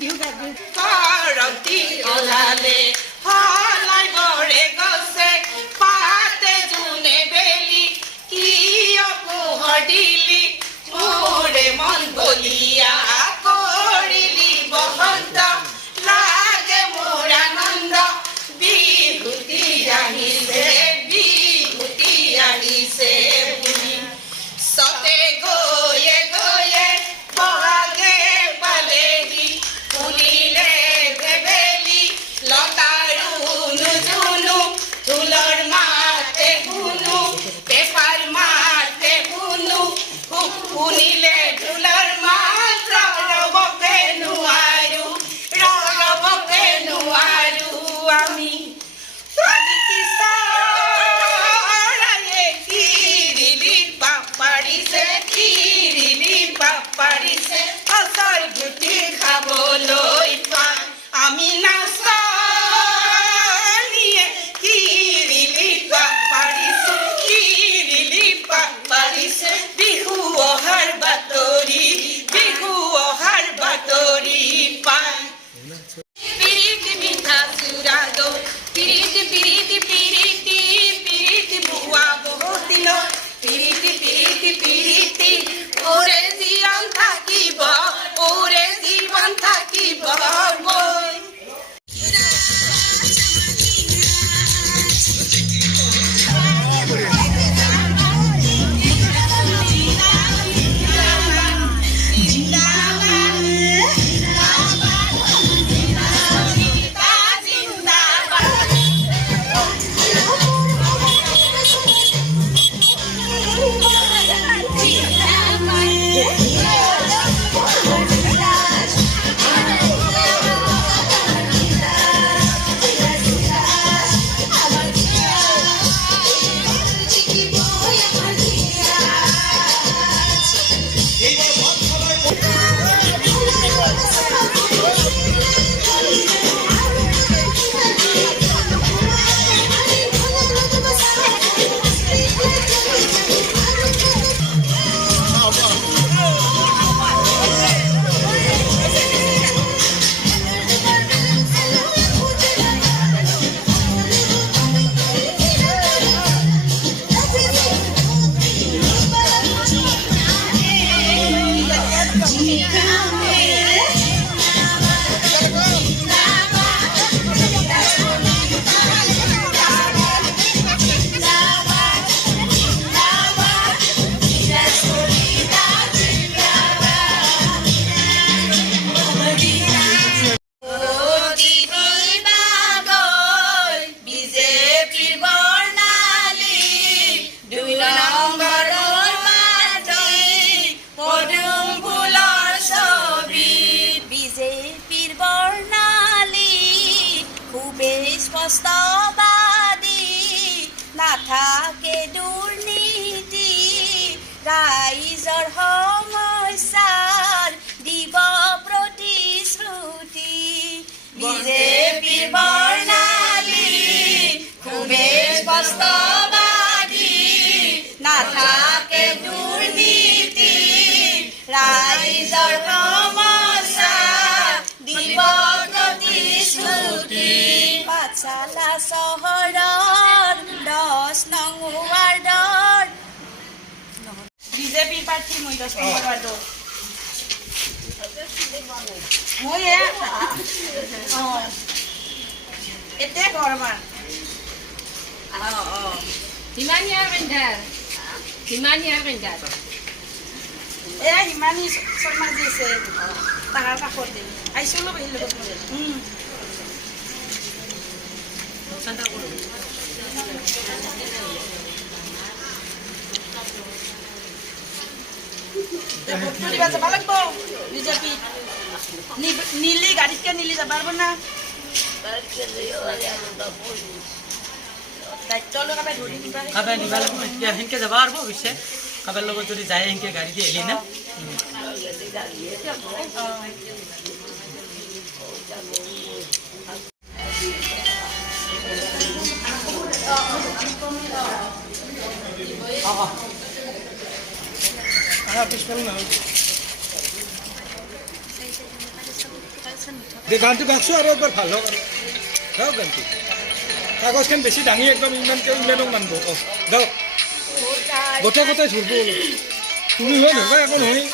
Karoti olale, halai bore gose, pate june beli, kiyo puhodili, ore mon bolia, korili bohanta, lage mor ananda, bihuti ahise, sote goye goye, bahage balehi, unile bebeli, lotarunu junu, tulor mate hunu, pepar mate hunu, unile tulor mate roboke nuaru, ami. Parise, asal guti khaboloi pan, ami nasaniye kirili parise, bihu ohar batori pan. Piriti mitha surago, piriti buwa bohotilo, piriti, ore ziyan thakiba, ore ziban thakiba boy. স্পষ্টবাদী নাথাকে দুৰ্নীতি ৰাইজৰ সমস্যাৰ দিব প্ৰতিশ্ৰুতি বিজেপিৰ বৰ্ণালী খুবেই স্পষ্টবাদী নাথাকে দুৰ্নীতি ৰাইজৰ সমস্যা দিব প্ৰতিশ্ৰুতি পাঠশালা চহৰৰ 10 নং ৱাৰ্ডৰ বিজেপি প্ৰাৰ্থী মই 10 নং ৱাৰ্ডৰ মই এতে ঘৰমান হিমানিয়াৰ বেন্ধাৰ হিমানী শৰ্মা যি আছে তাৰ কাষতে আহিছিলোঁ বহি লগত যাব লাগিব বিজেপি নীলি গাড়ীতকে নীলি যাব পাৰিব না দায়িত্ব লৈ কাবাই ধৰি দিবা কাবাই নিবা লাগিব এতিয়া সেনকে যাব পাৰিব অৱশ্যে কাবাৰ লগত যদি যায় সেনকে গাড়ী দি এলি না পিছফালে নহয় গানটো গাইছোঁ আৰু একবাৰ ভাল হওক গাওক গানটো কাগজখন বেছি দাঙি একদম ইমানকৈ ইমানক মানব অঁ গাওক গোটেই গোটেই ধৰব তুমি হয় নহয় একো নহয়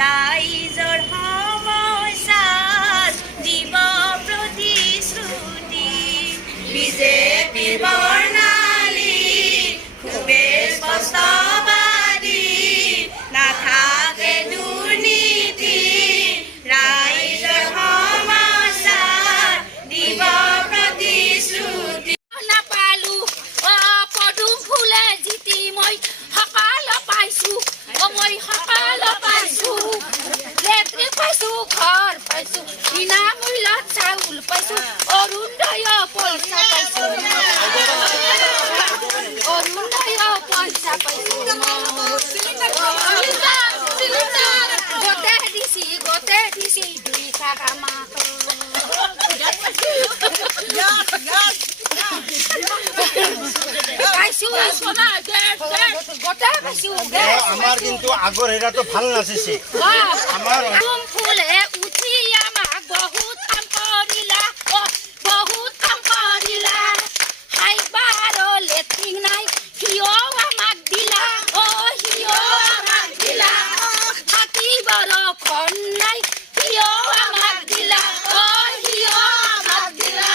ৰাইজৰ সমস্যাত দিব প্ৰতিশ্ৰুতি বিজেপিৰ বৰ্ণালী খুবেই স্পষ্টবাদী নাথাকে দুৰ্নীতি ৰাইজৰ সমস্যাত দিব প্ৰতিশ্ৰুতি নাপালো পদুম ফুলে জিতি মই সকাল পাইছো মই সকাল পাইছো লেট্ৰিন পাইছো ঘৰ পাইছো বিনামূল্যত চাউল পাইছো অৰুণোদয় পইচা পাইছো অৰুণোদয় পইচা পাইছো গোটে দিছি 2 টাকা মাহ আমাৰ কিন্তু আগৰ এৰাতো ভাল নাচিছে আমাৰ ফুলে উঠি আমাক বহুত কাম কৰিলা বহুত কাম কৰিলা খাইবাৰ লেট্ৰিন নাই সিও আমাক দিলা সিও আমাক দিলা থাকিবৰ ঘৰ নাই সিও আমাক দিলা সিও আমাক দিলা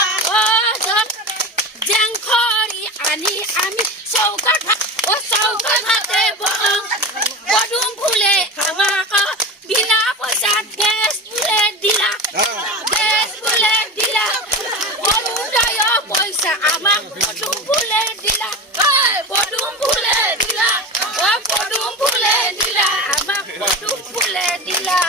জেংখৰি আনি আমি চৌকাত ভাতে বহং পদুম ফুলে আমাক বিনা পইচাত গেছ ফুলে দিলা অৰুণোদয় পইচা আমাক পদুম ফুলে দিলা পদুম ফুলে দিলা পদুম ফুলে দিলা আমাক পদুম ফুলে দিলা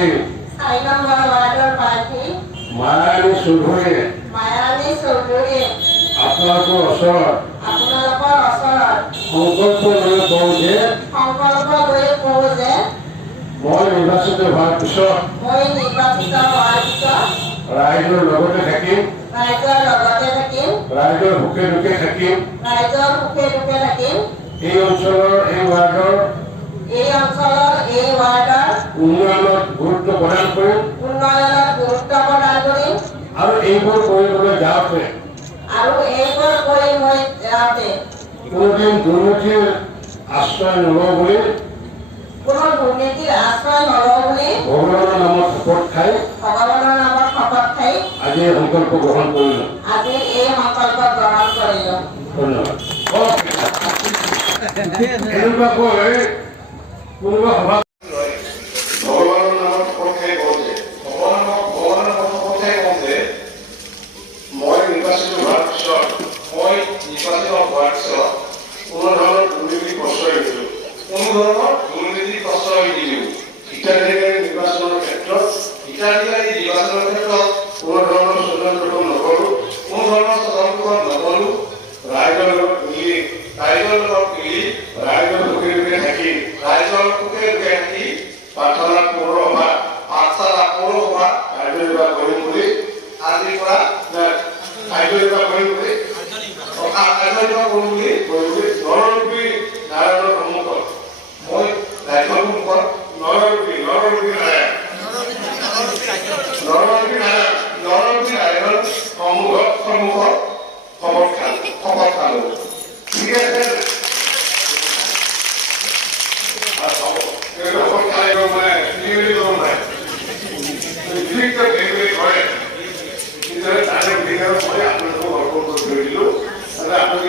প্ৰাৰ্থী 4 নম্বৰ ৱাৰ্ডৰ প্ৰাৰ্থী মায়াৰাণী চৌধুৰীয়ে মায়াৰাণী চৌধুৰীয়ে আপোনালোকৰ ওচৰত আপোনালোকৰ ওচৰত সংকল্প লৈ কওঁ যে সংকল্প লৈ কওঁ যে মই নিৰ্বাচিত হোৱাৰ পিছত মই নিৰ্বাচিত হোৱাৰ পিছত ৰাইজৰ লগতে থাকিম, ৰাইজৰ লগতে থাকিম, ৰাইজৰ সুখে দুখে থাকিম, ৰাইজৰ সুখে দুখে থাকিম, এই অঞ্চলৰ এই ৱাৰ্ডৰ উন্নয়নত গুৰুত্ব প্ৰদান কৰিম আৰু এইবোৰ কৰিবলৈ যাওঁতে কোনোদিন দুৰ্নীতিৰ আশ্ৰয় নলওঁ বুলি ভগৱানৰ নামত শপত খাই আজি এই সংকল্প গ্ৰহণ কৰিলোঁ। ধন্যবাদ। এনেকুৱাকৈ কোনোবা সভা ভগৱানৰ নামত শপত খাই কওঁ যে ভগৱানৰ নামত শপত খাই কওঁ যে মই নিৰ্বাচিত হোৱাৰ পিছত কোনো ধৰণৰ দুৰ্নীতি প্ৰশ্ৰয় নিদিলোঁ, হিতাধিকাৰী নিৰ্বাচনৰ ক্ষেত্ৰত কোনো ধৰণৰ ষড়যন্ত্ৰ নকৰোঁ, কোনো ধৰণৰ তদন্ত নকৰোঁ। ৰাইজৰ লগত মিলি ৰাইজৰ সুখে দুখে থাকি প্ৰাৰ্থনা পৌৰসভা পাঠশালা পৌৰসভা কাৰ্যনিৰ্বাহ কৰিম বুলি আজিৰ পৰা কাৰ্যনিৰ্বাহ কৰিম বুলি নৰৰূপী নাৰায়ণৰ সন্মুখত মই ৰাইজৰ সন্মুখত নৰৰূপী নাৰায়ণৰ সন্মুখত শপত খালোঁ। ঠিক আছে, আপোনালোকক অৰ্পণ কৰি থৈ দিলোঁ। আপুনি